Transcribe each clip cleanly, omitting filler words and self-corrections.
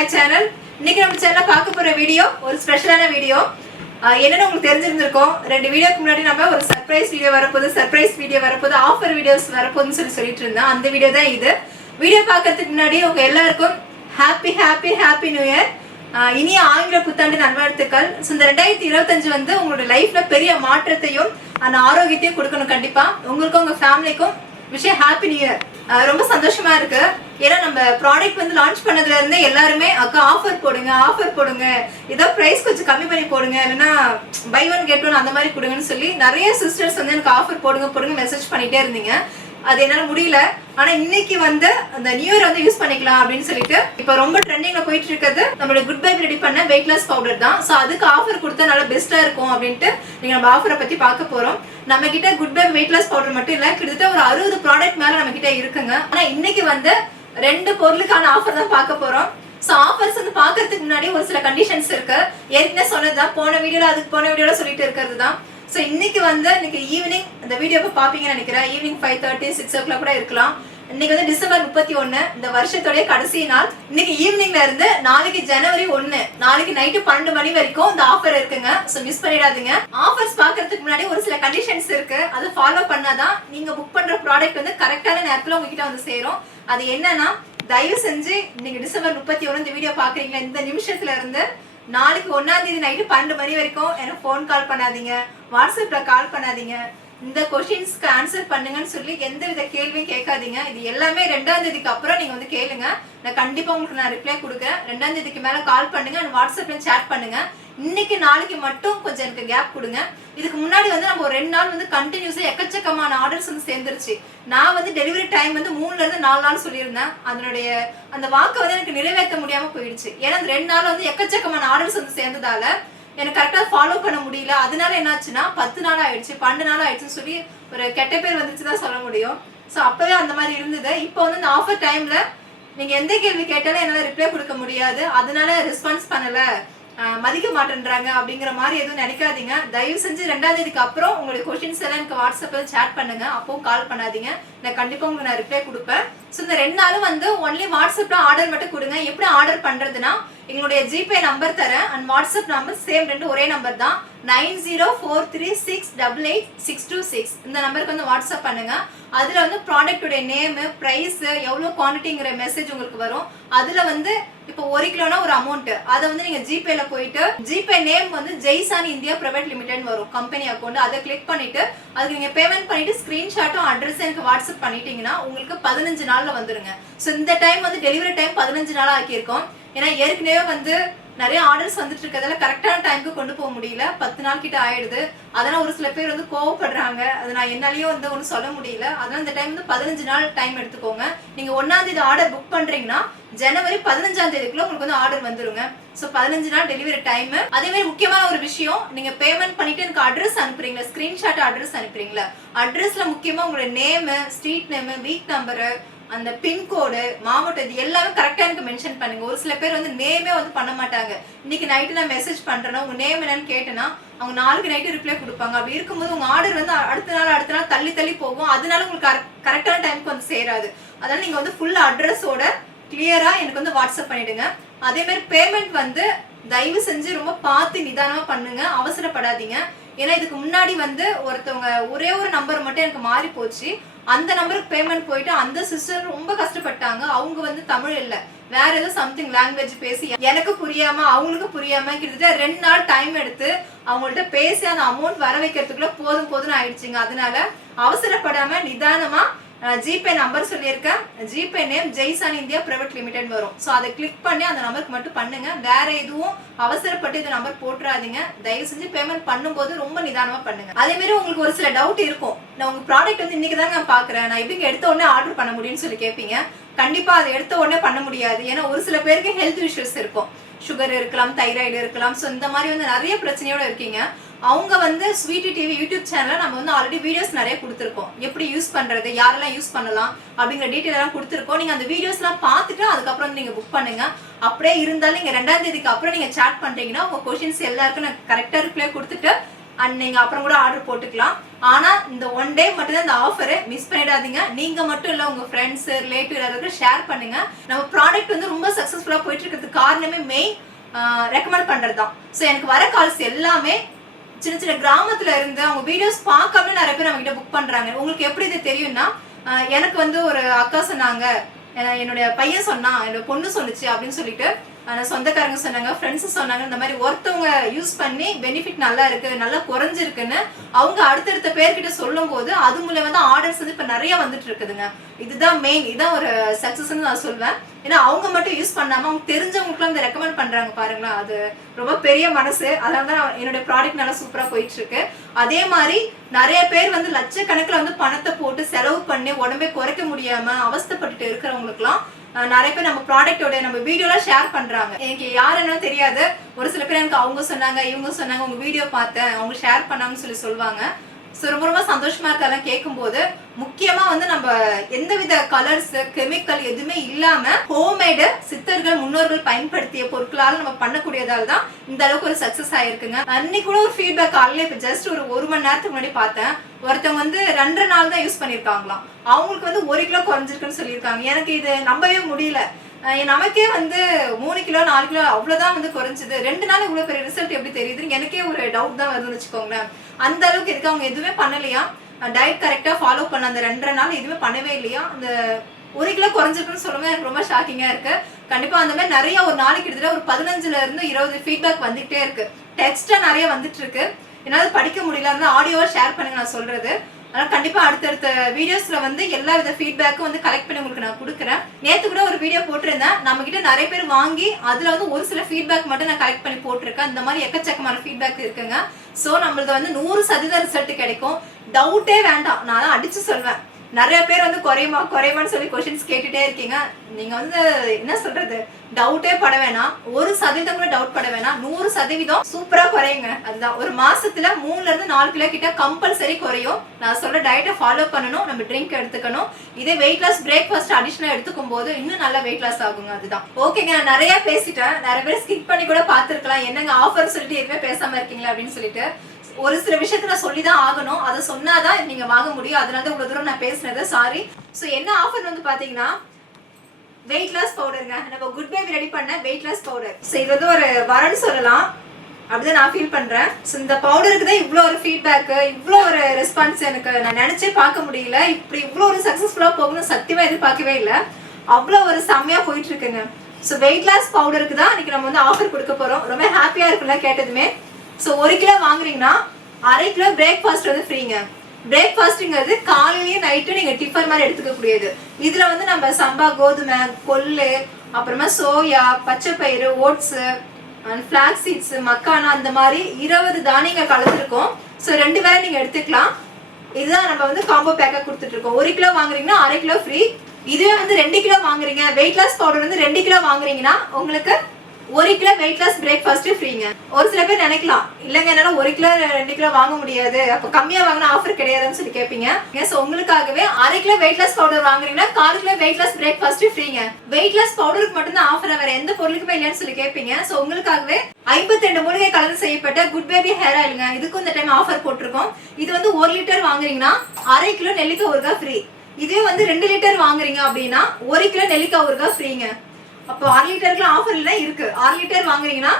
My channel. இன்னைக்கு நம்ம சேனல்ல பார்க்க போற வீடியோ ஒரு ஸ்பெஷலான வீடியோ. என்னன்னு உங்களுக்கு தெரிஞ்சிருந்திருக்கும். 2 வீடியோக்கு முன்னாடி நம்ம ஒரு சர்ப்ரைஸ் வீடியோ வரப்போகுது, ஆஃபர் வீடியோஸ் வரப்போகுதுன்னு சொல்லிட்டு இருந்தோம். அந்த வீடியோ தான் இது. வீடியோ பார்க்கறதுக்கு முன்னாடி உங்க எல்லாருக்கும் happy happy happy new year, இனிய ஆங்கில புத்தாண்டு நல்வாழ்த்துக்கள். இந்த 2025 வந்து உங்களோட லைஃப்ல பெரிய மாற்றத்தையும் அந்த ஆரோக்கியத்தையும் கொடுக்கணும். கண்டிப்பா உங்களுக்கும் உங்க ஃபேமிலிக்கும் விஷயம் ஹாப்பி நியூ இயர். ரொம்ப சந்தோஷமா இருக்கு. ஏன்னா நம்ம ப்ராடக்ட் வந்து லான்ச் பண்ணதுல இருந்தே எல்லாருமே அக்கா ஆஃபர் போடுங்க, ஏதோ பிரைஸ் கொஞ்சம் கம்மி பண்ணி போடுங்க, இல்லைன்னா பை ஒன் கெட் ஒன் அந்த மாதிரி கொடுங்கன்னு சொல்லி நிறைய சிஸ்டர்ஸ் வந்து எனக்கு ஆஃபர் போடுங்க மெசேஜ் பண்ணிட்டே இருந்தீங்க. அது என்னால முடியல. ஆனா இன்னைக்கு வந்து அந்த நியூ இயர் வந்து யூஸ் பண்ணிக்கலாம் அப்படின்னு சொல்லிட்டு இப்ப ரொம்ப ட்ரெண்டிங்ல போயிட்டு இருக்கிறது நம்மளோட குட் பை ரெடி பண்ண வெயிட் லாஸ் பவுடர் தான். சோ அதுக்கு ஆஃபர் கொடுத்தா நல்லா பெஸ்டா இருக்கும் அப்படின்ட்டு நீங்க நம்ம ஆஃபரை பத்தி பார்க்க போறோம். நம்ம கிட்ட good bye weight loss powder மட்டும் இல்ல, கிட்டத்தட்ட ஒரு 60 ப்ராடக்ட் மேல நம்ம கிட்ட இருக்குங்க. ஆனா இன்னைக்கு வந்து 2 பொருளுக்கான ஆஃபர் தான் பார்க்க போறோம். சோ ஆஃபர்ஸ் வந்து பாக்குறதுக்கு முன்னாடி ஒரு சில கண்டிஷன்ஸ் இருக்கு. ஏற்கனவே சொன்னதுதான், போன வீடியோல சொல்லிட்டு இருக்கிறது தான். சோ இன்னைக்கு ஈவினிங் இந்த வீடியோ பாப்பீங்கன்னு நினைக்கிறேன். ஈவினிங் 5:30 6 o'clock கூட இருக்கலாம். இன்னைக்கு வந்து டிசம்பர் 31, இந்த வருஷத்தோட கடைசி நாள். இன்னைக்கு ஈவினிங்ல இருந்து நாளைக்கு ஜனவரி 1, நாளைக்கு நைட்டு 12 மணி வரைக்கும் இந்த ஆஃபர் இருக்குங்க. சோ மிஸ் பண்ணிடாதீங்க. ஆஃபர்ஸ் பாக்குறதுக்கு முன்னாடி ஒரு சில கண்டிஷன்ஸ் இருக்கு. அதை ஃபாலோ பண்ணாதான் நீங்க புக் பண்ற ப்ராடக்ட் வந்து கரெக்டான நேரத்துல உங்ககிட்ட வந்து சேரும். அது என்னன்னா, தயவு செஞ்சு நீங்க டிசம்பர் 31 இந்த வீடியோ பாக்குறீங்களா, இந்த நிமிஷத்துல இருந்து நாளைக்கு 1ஆம் தேதி நைட்டு 12 மணி வரைக்கும் எனக்கு போன் கால் பண்ணாதீங்க, வாட்ஸ்அப்ல கால் பண்ணாதீங்க, இந்த கொஸ்டின்ஸ்க்கு ஆன்சர் பண்ணுங்கன்னு சொல்லி எந்த வித கேள்வியும் கேட்காதீங்க. இது எல்லாமே 2ஆம் தேதிக்கு அப்புறம் நீங்க வந்து கேளுங்க. நான் கண்டிப்பா உங்களுக்கு நான் ரிப்ளை கொடுக்குறேன். 2ஆம் தேதிக்கு மேல கால் பண்ணுங்க, வாட்ஸ்அப்ல சேட் பண்ணுங்க. இன்னைக்கு நாளைக்கு மட்டும் கொஞ்சம் எனக்கு கேப் கொடுங்க. இதுக்கு முன்னாடி வந்து நம்ம ஒரு 2 நாள் வந்து கண்டினியூஸா எக்கச்சக்கமான ஆர்டர்ஸ் வந்து சேர்ந்துருச்சு. நான் வந்து டெலிவரி டைம் வந்து 3ல இருந்து 4 நாள் சொல்லியிருந்தேன். அதனுடைய அந்த வாக்கை வந்து எனக்கு நிறைவேற்ற முடியாம போயிடுச்சு. ஏன்னா அந்த 2 நாள் வந்து எக்கச்சக்கமான ஆர்டர்ஸ் வந்து சேர்ந்ததால எனக்கு கரெக்டா ஃபாலோ பண்ண முடியல. அதனால என்னாச்சுன்னா 10 நாள் ஆயிடுச்சு, 12 நாள் ஆயிடுச்சுன்னு சொல்லி ஒரு கெட்ட பேர் வந்துச்சுதான் சொல்ல முடியும். ஸோ அப்பவே அந்த மாதிரி இருந்தது. இப்போ வந்து இந்த ஆஃபர் டைம்ல நீங்க எந்த கேள்வி கேட்டாலும் என்னால ரிப்ளை கொடுக்க முடியாது, அதனால ரெஸ்பான்ஸ் பண்ணல, மதிக்க மாட்டேன்றாங்க அப்படிங்கிற மாதிரி எதுவும் நினைக்காதீங்க. தயவு செஞ்சு 2ஆம் தேதிக்கு அப்புறம் உங்களுடைய கொஸ்டின்ஸ் எல்லாம் எனக்கு வாட்ஸ்அப்ல சேட் பண்ணுங்க. அப்பவும் கால் பண்ணாதீங்க. நான் கண்டிப்பா உங்களுக்கு நான் ரிப்ளை கொடுப்பேன். ஸோ இந்த 2 நாளும் வந்து ஒன்லி வாட்ஸ்அப்ல ஆர்டர் மட்டும் கொடுங்க. எப்படி ஆர்டர் பண்றதுன்னா, எங்களுடைய ஜிபே நம்பர் தரேன் அண்ட் வாட்ஸ்அப் நம்பர் சேம், 2 ஒரே நம்பர் தான். 9043688626 இந்த நம்பருக்கு வந்து வாட்ஸ்அப் பண்ணுங்க. அதுல வந்து ப்ராடக்டோட நேம், பிரைஸ், எவ்வளவு குவான்டிட்டிங்கிற மெசேஜ் உங்களுக்கு வரும். அதுல வந்து இப்போ 1 கிலோனா ஒரு அமௌண்ட், அதை வந்து நீங்க ஜிபேல போயிட்டு ஜிபே நேம் வந்து ஜெய்சான் இந்தியா பிரைவேட் லிமிடெட் வரும் கம்பெனி அக்கௌண்ட். அதை கிளிக் பண்ணிட்டு அதுக்கு நீங்க பேமெண்ட் பண்ணிட்டு ஸ்கிரீன்ஷாட்டும் அட்ரஸ் எனக்கு வாட்ஸ்அப் பண்ணிட்டீங்கன்னா உங்களுக்கு 15 நாள்ல வந்துருங்க. ஸோ இந்த டைம் வந்து டெலிவரி டைம் 15 நாள் ஆக்கியிருக்கோம். ஏன்னா ஏற்கனவே வந்து நிறைய ஆர்டர்ஸ் வந்துட்டு இருக்கிறதால கரெக்டான டைமுக்கு கொண்டு போக முடியல. 10 நாள் கிட்ட ஆயிடுது. அதனால ஒரு சில பேர் வந்து கோவப்படுறாங்க. அது நான் என்னாலயும் வந்து ஒன்றும் சொல்ல முடியல. அதனால இந்த டைம் வந்து 15 நாள் டைம் எடுத்துக்கோங்க. நீங்க 1ஆம் தேதி ஆர்டர் புக் பண்றீங்கன்னா ஜனவரி 15ஆம் தேதிக்குள்ள உங்களுக்கு வந்து ஆர்டர் வந்துருங்க. ஸோ 15 நாள் டெலிவரி டைம். அதே மாதிரி முக்கியமான ஒரு விஷயம், நீங்க பேமெண்ட் பண்ணிட்டு எனக்கு அட்ரஸ் அனுப்புறீங்களா, ஸ்கிரீன்ஷாட் அட்ரஸ் அனுப்புறீங்களா, அட்ரஸ்ல முக்கியமா உங்களோட name, street name, week number, அந்த பின்கோடு, மாவட்டம், இது எல்லாமே கரெக்டா எனக்கு மென்ஷன் பண்ணுங்க. ஒரு சில பேர் வந்து நேமே வந்து பண்ண மாட்டாங்க. இன்னைக்கு நைட்டு நான் மெசேஜ் பண்றேன்னா உங்க நேம் என்னன்னு கேட்டேன்னா அவங்க நாளைக்கு நைட்டு ரிப்ளை கொடுப்பாங்க. அப்படி இருக்கும்போது உங்க ஆர்டர் வந்து அடுத்த நாள் தள்ளி போகும். அதனால உங்களுக்கு கரெக்டான டைமுக்கு வந்து சேராது. அதனால நீங்க வந்து ஃபுல் அட்ரஸோட கிளியரா எனக்கு வந்து வாட்ஸ்அப் பண்ணிடுங்க. அதே மாதிரி பேமெண்ட் வந்து தயவு செஞ்சு ரொம்ப பார்த்து நிதானமா பண்ணுங்க, அவசரப்படாதீங்க. ஏன்னா இதுக்கு முன்னாடி வந்து ஒருத்தவங்க ஒரே ஒரு நம்பர் மட்டும் எனக்கு மாறி போச்சு. அந்த நம்பருக்கு பேமெண்ட் போயிட்டு அந்த சிஸ்டர் ரொம்ப கஷ்டப்பட்டாங்க. அவங்க வந்து தமிழ் இல்ல, வேற ஏதோ சம்திங் லாங்குவேஜ் பேசி எனக்கு புரியாம அவங்களுக்கு புரியாம கிட்டத்தட்ட 2 நாள் டைம் எடுத்து அவங்கள்ட்ட பேசி அந்த அமௌண்ட் வர வைக்கிறதுக்குள்ள போதும்னு ஆயிடுச்சுங்க. அதனால அவசரப்படாம நிதானமா ஜிபே நம்பர் சொல்லியிருக்கேன், GPay name Jaisan India private limited வரும். ஸோ அதை கிளிக் பண்ணி அந்த நம்பருக்கு மட்டும் பண்ணுங்க. வேற எதுவும் அவசரப்பட்டு இந்த நம்பர் போட்டுறாதீங்க. தயவு செஞ்சு பேமெண்ட் பண்ணும்போது ரொம்ப நிதானமா பண்ணுங்க. அதே மாதிரி உங்களுக்கு ஒரு சில டவுட் இருக்கும், நான் உங்க ப்ராடக்ட் வந்து இன்னைக்கு தான் நான் பாக்குறேன், நான் எப்படி எடுத்த உடனே ஆர்டர் பண்ண முடியும்னு சொல்லி கேட்பீங்க. கண்டிப்பா அதை எடுத்த உடனே பண்ண முடியாது. ஏன்னா ஒரு சில பேருக்கு ஹெல்த் இஷ்யூஸ் இருக்கும், சுகர் இருக்கலாம், தைராய்டு இருக்கலாம். ஸோ இந்த மாதிரி வந்து நிறைய பிரச்சனையோட இருக்கீங்க. அவங்க வந்து ஸ்வீட்டி டிவி யூடியூப் சேனல்ல நம்ம வந்து ஆல்ரெடி வீடியோஸ் நிறைய கொடுத்துருக்கோம். எப்படி யூஸ் பண்றது, யாரெல்லாம் யூஸ் பண்ணலாம் அப்படிங்கிற டீட்டெயில் எல்லாம் கொடுத்துருக்கோம். நீங்க அந்த வீடியோஸ் எல்லாம் பார்த்துட்டு அதுக்கப்புறம் நீங்க புக் பண்ணுங்க. அப்படியே இருந்தாலும் நீங்க 2ஆம் தேதிக்கு அப்புறம் நீங்க சாட் பண்றீங்கன்னா உங்க கொஸ்டின்ஸ் எல்லாருக்கும் நான் கரெக்டா ரிப்ளை கொடுத்துட்டு அண்ட் நீங்க அப்புறம் கூட ஆர்டர் போட்டுக்கலாம். ஆனா இந்த ஒன் டே மட்டும் தான் இந்த ஆஃபரை மிஸ் பண்ணிடாதீங்க. நீங்க மட்டும் இல்ல, உங்க ஃப்ரெண்ட்ஸ் ரிலேட்டிவ் எல்லாருக்கும் ஷேர் பண்ணுங்க. நம்ம ப்ராடக்ட் வந்து ரொம்ப சக்சஸ்ஃபுல்லா போயிட்டு இருக்கிறதுக்கு காரணமே மெயின் ரெக்கமெண்ட் பண்றதுதான். ஸோ எனக்கு வர கால்ஸ் எல்லாமே சின்ன சின்ன கிராமத்துல இருந்து அவங்க வீடியோஸ் பார்க்காம நிறைய பேர் நம்ம கிட்ட புக் பண்றாங்க. உங்களுக்கு எப்படி இது தெரியும்னா, எனக்கு வந்து ஒரு அக்கா சொன்னாங்க, என்னுடைய பையன் சொன்னான், என்னோட பொண்ணு சொன்னிச்சு அப்படின்னு சொல்லிட்டு சொந்தக்காரங்க சொன்னாங்க, ஃப்ரெண்ட்ஸ் சொன்னாங்க. இந்த மாதிரி ஒருத்தவங்க யூஸ் பண்ணி பெனிஃபிட் நல்லா இருக்கு, நல்லா குறைஞ்சிருக்குன்னு அவங்க அடுத்தடுத்த பேர்கிட்ட சொல்லும் போது அது மூலம் வந்து ஆர்டர்ஸ் வந்து இப்ப நிறைய வந்துட்டு இருக்குதுங்க. இதுதான் மெயின், இதுதான் ஒரு சக்சஸ்ன்னு நான் சொல்வேன். ஏன்னா அவங்க மட்டும் யூஸ் பண்ணாம அவங்க தெரிஞ்சவங்களுக்குலாம் இந்த ரெக்கமெண்ட் பண்றாங்க பாருங்களா, அது ரொம்ப பெரிய மனசு. அதனாலதான் என்னோட ப்ராடக்ட் நல்லா சூப்பரா போயிட்டு இருக்கு. அதே மாதிரி நிறைய பேர் வந்து லட்சக்கணக்கில் வந்து பணத்தை போட்டு செலவு பண்ணி உடம்பே குறைக்க முடியாம அவஸ்தப்பட்டுட்டு இருக்கிறவங்களுக்குலாம் நிறைய பேர் நம்ம ப்ராடக்டோட நம்ம வீடியோலாம் ஷேர் பண்றாங்க. எனக்கு யார் என்ன தெரியாது, ஒரு சில பேர் எனக்கு அவங்க சொன்னாங்க இவங்க சொன்னாங்க உங்க வீடியோ பார்த்தேன் அவங்க ஷேர் பண்ணாங்கன்னு சொல்லுவாங்க. ஸோ ரொம்ப ரொம்ப சந்தோஷமா இருக்கு அதெல்லாம் கேட்கும்போது. முக்கியமா வந்து நம்ம எந்தவித கலர்ஸ் கெமிக்கல் எதுவுமே இல்லாம ஹோம்மேடு சித்தர்கள் முன்னோர்கள் பயன்படுத்திய பொருட்களால நம்ம பண்ணக்கூடியதால தான் இந்த அளவுக்கு ஒரு சக்சஸ் ஆயிருக்குங்க. அன்னைக்கு கூட ஒரு ஃபீட்பேக் காலையில இப்ப ஜஸ்ட் ஒரு மணி நேரத்துக்கு முன்னாடி பார்த்தேன். ஒருத்தவங்க வந்து 2 நாள் தான் யூஸ் பண்ணிருக்காங்களாம். அவங்களுக்கு வந்து 1 கிலோ குறைஞ்சிருக்குன்னு சொல்லியிருக்காங்க. எனக்கு இது நம்பவே முடியல. நமக்கே வந்து 3 கிலோ 4 கிலோ அவ்வளவுதான் வந்து குறைஞ்சது. 2 நாள் இவ்வளவு பெரிய ரிசல்ட் எப்படி தெரியுதுன்னு எனக்கே ஒரு டவுட் தான் வருதுன்னு வச்சுக்கோங்களேன். அந்த அளவுக்கு இருக்கு. அவங்க எதுவுமே பண்ணலையா, டயட் கரெக்டா ஃபாலோ பண்ண அந்த 2.5 நாள் எதுவுமே பண்ணவே இல்லையா, அந்த 1 கிலோ குறைஞ்சிருக்குன்னு சொல்லும்போது எனக்கு ரொம்ப ஷாக்கிங்கா இருக்கு. கண்டிப்பா அந்த மாதிரி நிறைய ஒரு நாளைக்கு கிட்டத்தட்ட ஒரு 15ல இருந்து 20 ஃபீட்பேக் வந்துட்டே இருக்கு. டெக்ஸ்டா நிறைய வந்துட்டு இருக்கு. என்னால படிக்க முடியல, இருந்தா ஆடியோவா ஷேர் பண்ணுங்க நான் சொல்றது. அதனால கண்டிப்பா அடுத்தடுத்த வீடியோஸ்ல வந்து எல்லா வித ஃபீட்பேக்கும் வந்து கலெக்ட் பண்ணி உங்களுக்கு நான் கொடுக்குறேன். நேத்து கூட ஒரு வீடியோ போட்டிருந்தேன், நம்ம கிட்ட நிறைய பேர் வாங்கி அதுல வந்து ஒரு சில ஃபீட்பேக் மட்டும் நான் கலெக்ட் பண்ணி போட்டிருக்கேன். இந்த மாதிரி எக்கச்சக்கமான ஃபீட்பேக் இருக்குங்க. சோ நம்மளுக்கு வந்து 100% ரிசல்ட் கிடைக்கும், டவுட்டே வேண்டாம். நான் அடிச்சு சொல்வேன். நிறைய பேர் வந்து குறையுமான்னு சொல்லி கொஸ்டின்ஸ் கேட்டுட்டே இருக்கீங்க. நீங்க வந்து என்ன சொல்றது, டவுட்டே பட வேணாம், 1% கூட டவுட் பட வேணாம். 100% சூப்பரா குறையுங்க. அதுதான் ஒரு மாசத்துல 3ல இருந்து 4 கிலோ கிட்ட கம்பல்சரி குறையும். நான் சொல்ற டயட்டை ஃபாலோ பண்ணணும், நம்ம ட்ரிங்க் எடுத்துக்கணும். இதே வெயிட் லாஸ் பிரேக்ஃபாஸ்ட் அடிஷனலா எடுத்துக்கும் போது இன்னும் நல்லா வெயிட் லாஸ் ஆகுங்க. அதுதான். ஓகேங்க, நான் நிறைய பேசிட்டேன். நிறைய பேர் ஸ்கிப் பண்ணி கூட பாத்துருக்கலாம், என்னங்க ஆஃபர் சொல்லிட்டு எதுவுமே பேசாம இருக்கீங்களா அப்படின்னு சொல்லிட்டு. ஒரு சில விஷயத்த நான் சொல்லிதான் ஆகணும், அதை சொன்னாதான் நீங்க வாங்க முடியும். அதனால இவ்வளவு தூரம் நான் பேசினது சாரி. சோ என்ன ஆஃபர் வந்து பாத்தீங்கன்னா வெயிட் லாஸ் பவுடருங்க. நம்ம குட் பேபி ரெடி பண்ண வெயிட் லாஸ் பவுடர். சோ இது வந்து ஒரு வரன்னு சொல்லலாம், அப்படிதான் நான் ஃபீல் பண்றேன். சோ இந்த பவுடருக்கு தான் இவ்வளவு ஒரு ஃபீட்பேக், இவ்வளவு ஒரு ரெஸ்பான்ஸ் எனக்கு நான் நினைச்சே பார்க்க முடியல. இப்படி இவ்வளவு ஒரு சக்சஸ்ஃபுல்லா போகணும்னு சத்தியமா எதிர்பார்க்கவே இல்லை. அவ்வளவு ஒரு செம்மையா போயிட்டு இருக்குங்க. சோ வெயிட் லாஸ் பவுடருக்கு தான் இன்னைக்கு நம்ம வந்து ஆஃபர் கொடுக்க போறோம். ரொம்ப ஹாப்பியா இருக்குல்ல கேட்டதுமே. சோ 1 கிலோ வாங்குறீங்கன்னா 1/2 கிலோ பிரேக்ஃபாஸ்ட் வந்து ஃப்ரீங்க. பிரேக்ஃபாஸ்ட்ங்கிறது காலையிலயும் நைட்டும் நீங்க டிஃபன் மாதிரி எடுத்துக்க கூடியது. இதுல வந்து நம்ம சம்பா கோதுமை, கொள்ளு, அப்புறமா சோயா, பச்சை பயிறு, ஓட்ஸ், ஃபிளாக்ஸ் சீட்ஸ், மக்கானா, அந்த மாதிரி 20 தானியங்கள் கலந்துருக்கோம். ஸோ 2 வேளை நீங்க எடுத்துக்கலாம். இதுதான் நம்ம வந்து காம்போ பேக்கா கொடுத்துட்டு இருக்கோம். 1 கிலோ வாங்குறீங்கன்னா 1/2 கிலோ ஃப்ரீ. இதுவே வந்து 2 கிலோ வாங்குறீங்க, வெயிட் லாஸ் பவுடர் வந்து 2 கிலோ வாங்குறீங்கன்னா உங்களுக்கு 1 கிலோ வெயிட் லாஸ் பிரேக்ஃபாஸ்ட் ஃப்ரீங்க. ஒரு சில பேர் நினைக்கலாம், இல்லங்க என்னால 1 கிலோ 2 கிலோ வாங்க முடியாது, அப்ப கம்மியா வாங்கினா ஆஃபர் கிடையாதுன்னு சொல்லி கேட்பீங்க. சோ உங்களுக்காகவே 1/2 கிலோ வெயிட் லாஸ் பவுடர் வாங்குறீங்கன்னா 1/4 கிலோ வெயிட் லாஸ் பிரேக்ஃபாஸ்ட் ஃப்ரீங்க. வெயிட் லாஸ் பவுடருக்கு மட்டும் தான் ஆஃபர், வேற எந்த பொருளுக்குமே இல்லைன்னு சொல்லி கேட்பீங்க. சோ உங்களுக்காகவே 52 மூலிகை கலந்து செய்யப்பட்ட குட் பேபி ஹேர் ஆயிலுங்க. இதுக்கும் இந்த டைம் ஆஃபர் போட்டிருக்கோம். இது வந்து 1 லிட்டர் வாங்குறீங்கன்னா 1/2 கிலோ நெல்லிக்காய் ஊறுகாய் ஃப்ரீ. இதே வந்து 2 லிட்டர் வாங்குறீங்க அப்படின்னா 1 கிலோ நெல்லிக்காய் ஊறுகாய் ஃப்ரீங்க. அப்போ 1/2 லிட்டருக்கு ஆஃபர் இல்ல இருக்கு. 1/2 லிட்டர் வாங்குறீங்கன்னா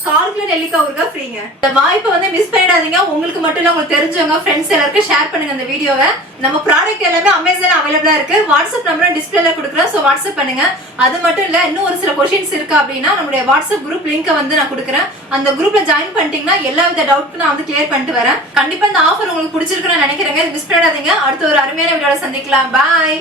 1/4 கிலோ நெல்லிக்காய் ஊறுகாய் ஃப்ரீங்க. இந்த வாய்ப்பை வந்து மிஸ் பண்ணிடாதீங்க. உங்களுக்கு மட்டும் இல்ல, உங்களுக்கு தெரிஞ்சவங்க ஃப்ரெண்ட்ஸ் எல்லாருக்கும் ஷேர் பண்ணுங்க இந்த வீடியோவை. நம்ம ப்ராடக்ட் எல்லாமே அமேசான் அவைலபிளா இருக்கு. வாட்ஸ்அப் நம்பர் டிஸ்பிளேல கொடுக்குறேன். சோ வாட்ஸ்அப் பண்ணுங்க. அது மட்டும் இல்ல, இன்னும் ஒரு சில கொஸ்டின்ஸ் இருக்கு அப்படின்னா நம்மளுடைய வாட்ஸ்அப் குரூப் லிங்கை வந்து நான் கொடுக்குறேன். அந்த குரூப்ல ஜாயின் பண்ணிட்டீங்கன்னா எல்லா வித டவுட்க்கும் நான் வந்து கிளியர் பண்ணிட்டு வரேன். கண்டிப்பா இந்த ஆஃபர் உங்களுக்கு பிடிச்சிருக்குன்னு நினைக்கிறேங்க. மிஸ் பண்ணிடாதீங்க. அடுத்த ஒரு அருமையான வீடியோல சந்திக்கலாம். பாய்.